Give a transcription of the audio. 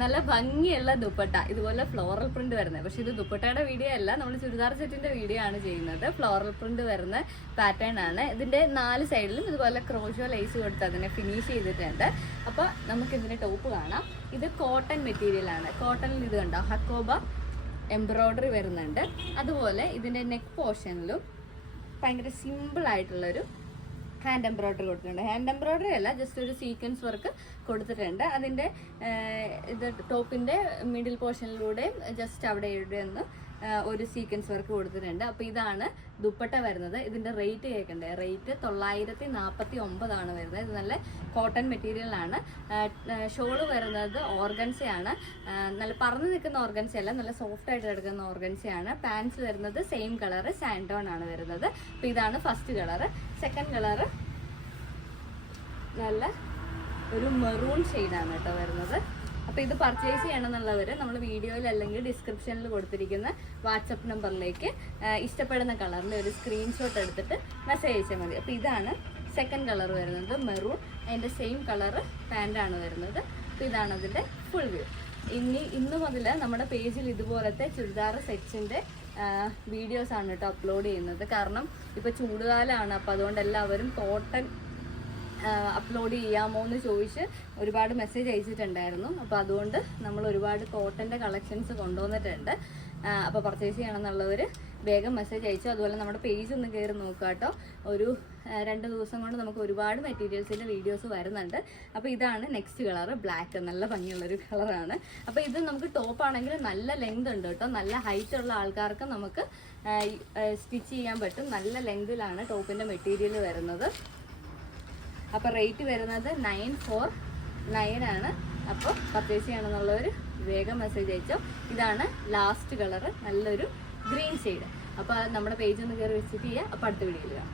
നല്ല ഭംഗിയുള്ള ദുപ്പട്ട, ഇതുപോലെ ഫ്ലോറൽ പ്രിന്റ് വരുന്നത്. പക്ഷെ ഇത് ദുപ്പട്ടയുടെ വീഡിയോ അല്ല, നമ്മൾ ചുരിദാർ സെറ്റിന്റെ വീഡിയോ ആണ് ചെയ്യുന്നത്. ഫ്ലോറൽ പ്രിന്റ് വരുന്ന പാറ്റേൺ ആണ്. ഇതിന്റെ 4 സൈഡിലും ഇതുപോലെ ക്രോഷോ ലേസ് കൊടുത്ത് അതിനെ ഫിനിഷ് ചെയ്തിട്ടുണ്ട്. അപ്പോൾ നമുക്ക് ഇതിന്റെ ടോപ്പ് കാണാം. ഇത് കോട്ടൺ മെറ്റീരിയൽ ആണ്. കോട്ടണിൽ ഇത് കണ്ടോ ഹക്കോബ എംബ്രോയ്ഡറി വരുന്നുണ്ട്. അതുപോലെ ഇതിന്റെ നെക്ക് പോർഷനിലും ഭയങ്കര സിമ്പിൾ ആയിട്ടുള്ളൊരു ഹാൻഡ് എംബ്രോയ്ഡറി കൊടുത്തിട്ടുണ്ട്. ഹാൻഡ് എംബ്രോയ്ഡറി അല്ല, ജസ്റ്റ് ഒരു സീക്വൻസ് വർക്ക് കൊടുത്തിട്ടുണ്ട്. അതിൻ്റെ ഇത് ടോപ്പിൻ്റെ മിഡിൽ പോർഷനിലൂടെ ജസ്റ്റ് അവിടെ ഇവിടെ ഒന്ന് ഒരു സീക്വൻസ് വർക്ക് കൊടുത്തിട്ടുണ്ട്. അപ്പോൾ ഇതാണ് ദുപ്പട്ട വരുന്നത്. ഇതിൻ്റെ റേറ്റ് കേൾക്കണ്ടേ? റേറ്റ് 949 വരുന്നത്. ഇത് നല്ല കോട്ടൺ മെറ്റീരിയലാണ്. ഷോള് വരുന്നത് ഓർഗൻസയാണ്. നല്ല പറന്ന് നിൽക്കുന്ന ഓർഗൻസ അല്ല, നല്ല സോഫ്റ്റ് ആയിട്ട് കിടക്കുന്ന ഓർഗൻസയാണ്. പാൻസ് വരുന്നത് സെയിം കളറ് സാൻഡോൺ ആണ് വരുന്നത്. അപ്പോൾ ഇതാണ് ഫസ്റ്റ് കളറ്. സെക്കൻഡ് കളറ് നല്ല ഒരു മെറൂൺ ഷെയ്ഡാണ് കേട്ടോ വരുന്നത്. അപ്പോൾ ഇത് പർച്ചേസ് ചെയ്യണമെന്നുള്ളവർ നമ്മൾ വീഡിയോയിൽ അല്ലെങ്കിൽ ഡിസ്ക്രിപ്ഷനിൽ കൊടുത്തിരിക്കുന്ന വാട്സപ്പ് നമ്പറിലേക്ക് ഇഷ്ടപ്പെടുന്ന കളറിൽ ഒരു സ്ക്രീൻഷോട്ട് എടുത്തിട്ട് മെസ്സേജ് അയച്ചാൽ മതി. അപ്പോൾ ഇതാണ് സെക്കൻഡ് കളർ വരുന്നത് മെറൂൺ. അതിൻ്റെ സെയിം കളറ് പാൻറ്റാണ് വരുന്നത്. അപ്പോൾ ഇതാണ് അതിൻ്റെ ഫുൾ വ്യൂ. ഇന്ന് മുതൽ നമ്മുടെ പേജിൽ ഇതുപോലത്തെ ചുരിദാർ സെറ്റ്സിൻ്റെ വീഡിയോസാണ് കേട്ടോ അപ്ലോഡ് ചെയ്യുന്നത്. കാരണം ഇപ്പോൾ ചൂടുകാലമാണ്. അപ്പോൾ അതുകൊണ്ട് എല്ലാവരും കോട്ടൺ അപ്ലോഡ് ചെയ്യാമോ എന്ന് ചോദിച്ച് ഒരുപാട് മെസ്സേജ് അയച്ചിട്ടുണ്ടായിരുന്നു. അപ്പോൾ അതുകൊണ്ട് നമ്മൾ ഒരുപാട് കോട്ടൻ്റെ കളക്ഷൻസ് കൊണ്ടുവന്നിട്ടുണ്ട്. അപ്പോൾ പർച്ചേസ് ചെയ്യണമെന്നുള്ളവർ വേഗം മെസ്സേജ് അയച്ചു. അതുപോലെ നമ്മുടെ പേജ് ഒന്ന് കയറി നോക്കുക കേട്ടോ. ഒരു 2 ദിവസം കൊണ്ട് നമുക്ക് ഒരുപാട് മെറ്റീരിയൽസിൻ്റെ വീഡിയോസ് വരുന്നുണ്ട്. അപ്പോൾ ഇതാണ് നെക്സ്റ്റ് കളറ്, ബ്ലാക്ക്. നല്ല ഭംഗിയുള്ളൊരു കളറാണ്. അപ്പോൾ ഇത് നമുക്ക് ടോപ്പാണെങ്കിൽ നല്ല ലെങ്ത് ഉണ്ട് കേട്ടോ. നല്ല ഹൈറ്റ് ഉള്ള ആൾക്കാർക്ക് നമുക്ക് സ്റ്റിച്ച് ചെയ്യാൻ പറ്റും. നല്ല ലെങ്തിലാണ് ടോപ്പിൻ്റെ മെറ്റീരിയൽ വരുന്നത്. അപ്പോൾ റേറ്റ് വരുന്നത് 949 ആണ്. അപ്പോൾ പർച്ചേസ് ചെയ്യണമെന്നുള്ളവർ വേഗം മെസ്സേജ് അയച്ചോ. ഇതാണ് ലാസ്റ്റ് കളറ്, നല്ലൊരു ഗ്രീൻ ഷെയ്ഡ്. അപ്പോൾ നമ്മുടെ പേജ് ഒന്ന് കയറി വിസിറ്റ് ചെയ്യുക. അപ്പോൾ അടുത്ത വീഡിയോയിൽ കാണാം.